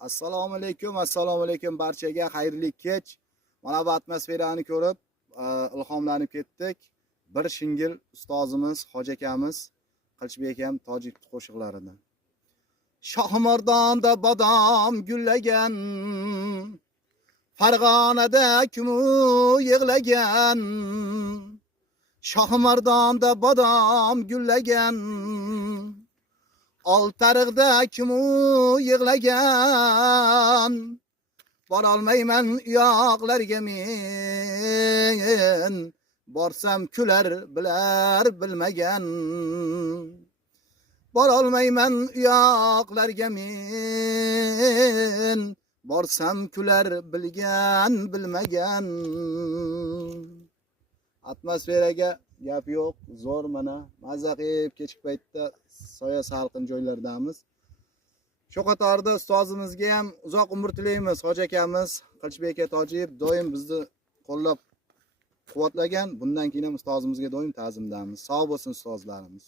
Assalomu alaykum barchaga xayrli kech. Mana bu atmosferani ko'rib, ilhomlanib ketdik. Bir shingil ustozimiz, hoji akamiz Qilichbek akam tojik qo'shiqlaridan. Shohimardonda bodom gullagan, Farg'onada kumu yig'lagan. Shohimardonda bodom gullagan, Oltariqda kumu yig'lagan. Borolmayman uyoqlarga men, borsam kular bilar bilmagan. Borolmayman uyoqlarga men, borsam kular bilgan bilmagan. Atmosferaga gap yo'q, zo'r mana mazza qilib kechki paytda soya salqin joylardamiz. Shu qatorda ustozimizga ham uzoq umr tilaymiz. Hoji akamiz Qilichbek aka Tojiyev doim bizni qo'llab quvvatlagan. Bundan keyin ham ustozimizga doim ta'zimdamiz. Sog' bo'lsin ustozlarimiz.